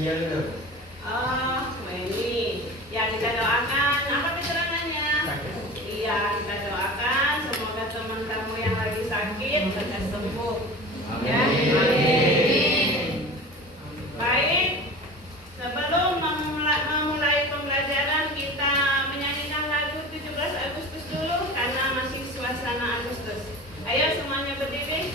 ini yang kita doakan apa keterangannya? Iya, kita doakan semoga teman kamu yang lagi sakit lekas sembuh. Ya, amin. Baik, sebelum memulai pembelajaran kita menyanyikan lagu 17 Agustus dulu karena masih suasana Agustus. Ayo semuanya berdiri.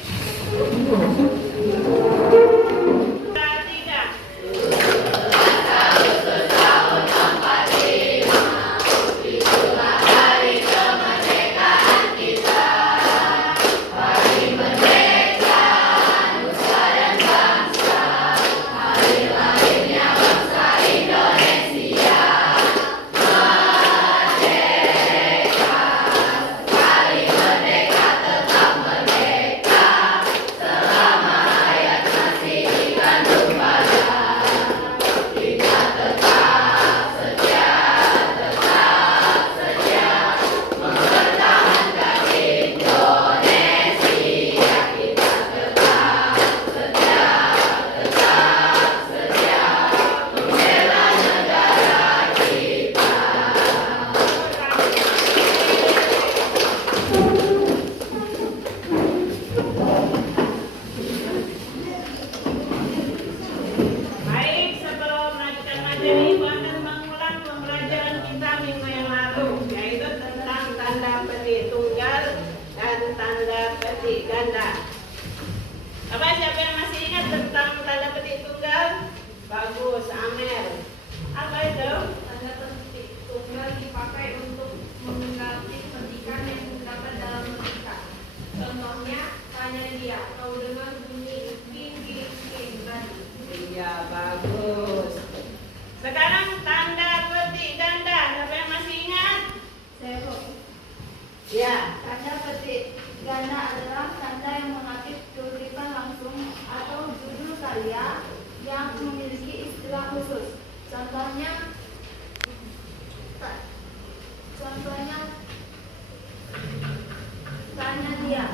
Bagus, Amer. Apa itu? Tanda petik tunggal dipakai untuk mengganti petikan yang terdapat dalam petikan. Contohnya, tanya dia, kau dengar bunyi king king king tadi. Iya, bagus. Sekarang tanda petik ganda, siapa yang masih ingat? Saya kok. Ya. Tanda petik ganda adalah tanda yang mengakhiri kutipan langsung atau judul karya yang memiliki istilah khusus. Contohnya tanya dia,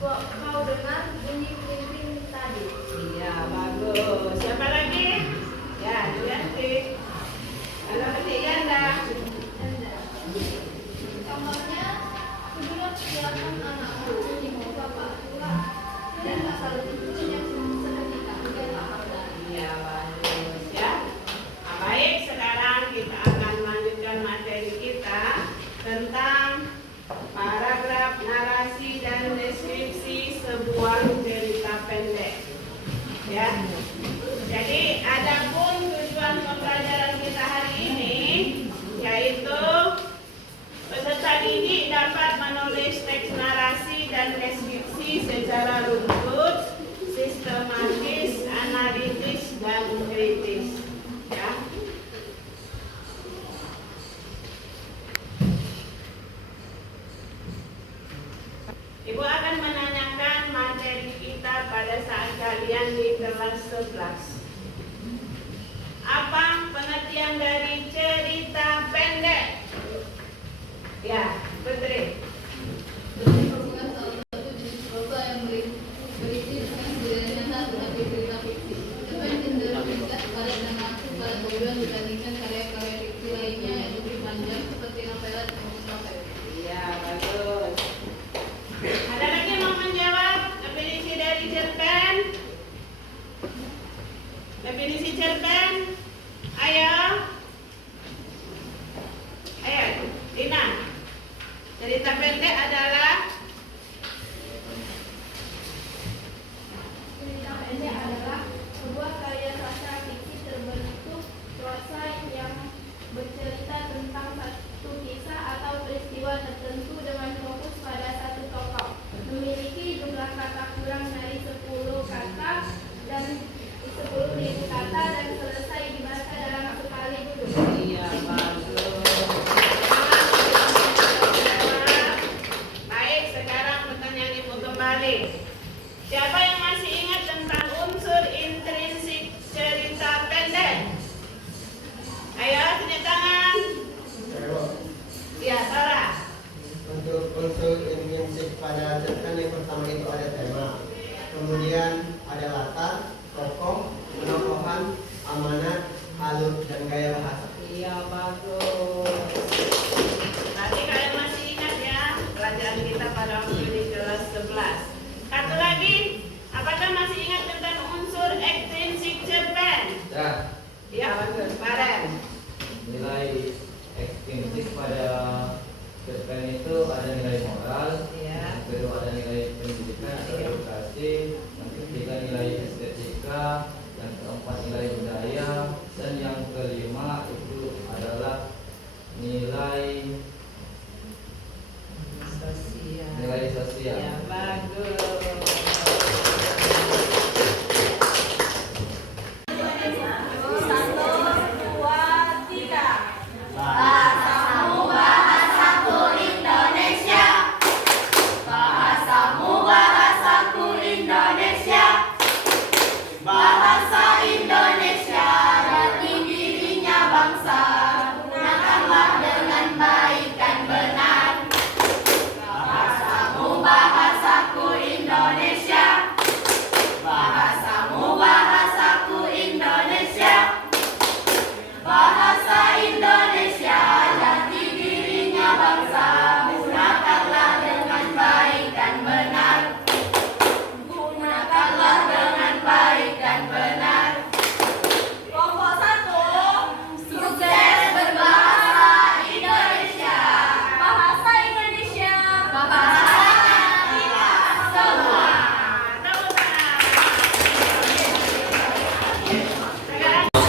kau dengar bunyi kling tadi. Iya, bagus. Siapa lagi? Ya, cantik. Tanda petik ganda. Contohnya, kedua silakan anakku, ibu bapak tua dan asal itu yang seketika dan apa. Iya, bagus ya. Nah, baik, sekarang kita akan melanjutkan materi kita tentang paragraf narasi dan deskripsi sebuah cerita pendek. Ya. Jadi, adapun tujuan pembelajaran kita hari ini yaitu peserta didik dapat menulis teks narasi dan deskripsi secara runtut, sistematis, analitis, dan kritis. Ya. Ibu akan menanyakan materi kita pada saat kalian di kelas 11. Apa pengertian dari cerita pendek? Ya, Putri. Merupakan salah satu jenis prosa yang berisi dengan sederhana tetapi cerita fiksi. Cerpen cenderung ringkas, padat dan langsung pada tujuan dibandingkan karya-karya fiksi lainnya yang lebih panjang seperti novelas dan novel. Iya, bagus. Ada lagi yang mau menjawab definisi dari cerpen? Definisi cerpen? Ayo. Ayo, Dina. Cerita Karen. Nilai ekstrinsik pada cerpen itu ada nilai moral, Iya. yang kedua ada nilai pendidikan atau edukasi, yang ketiga nilai estetika, yang keempat nilai budaya, dan yang kelima itu adalah nilai sosial. Ya, bagus.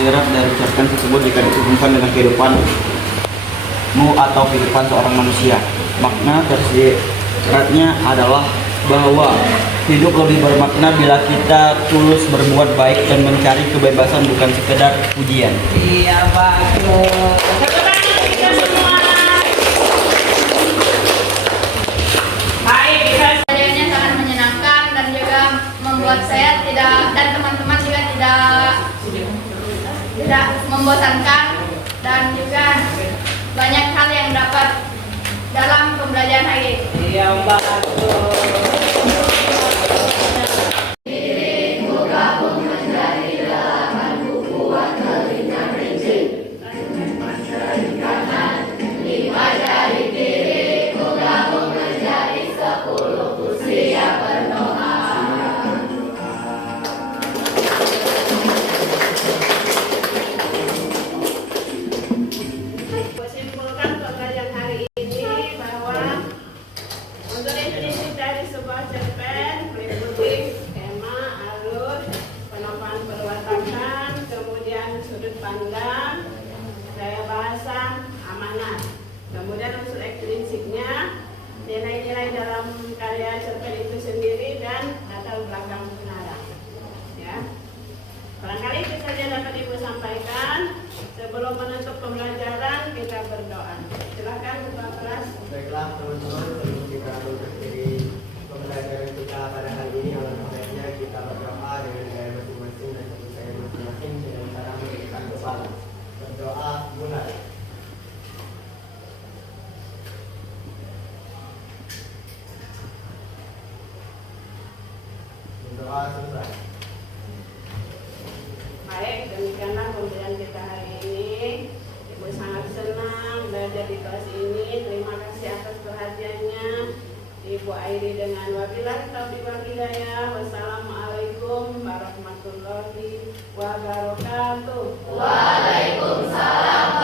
Syarat dari cerpen tersebut jika dihubungkan dengan kehidupanmu atau kehidupan seorang manusia. Makna tersyaratnya adalah bahwa hidup lebih bermakna bila kita tulus berbuat baik dan mencari kebebasan, bukan sekedar pujian. Iya, bagus. Tepuk tangan kita semua. Baik, kita Pelajarannya sangat menyenangkan dan juga membuat saya dan teman-teman juga tidak membosankan, dan juga banyak hal yang dapat dalam pembelajaran hari ini. iya, bagus. Simpulkan pembelajaran hari ini bahwa untuk definisi dari sebuah cerpen meliputi tema, alur, penopang perwatakan, kemudian sudut pandang, gaya bahasa, amanat, kemudian unsur ekstrinsiknya, nilai-nilai dalam karya cerpen itu sendiri, dan latar belakang pengarang. Ya. Barangkali itu saja dapat Ibu sampaikan. Sebelum menutup pembelajaran, kita berdoa. Silakan Bapak Pras. Baiklah teman-teman, sebelum kita tutup dari pembelajaran kita pada hari ini, alangkah baiknya kita berdoa dengan gaya masing-masing dan kepercayaan masing-masing dengan cara memberikan kepala. Berdoa mulai. Berdoa selesai. Baik, demikianlah pembelajaran kita hari ini. Ibu sangat senang belajar di kelas ini. Terima kasih atas perhatiannya. Ibu akhiri dengan wabillahi taufiq wal hidayah. Wassalamualaikum warahmatullahi wabarakatuh. Waalaikumsalam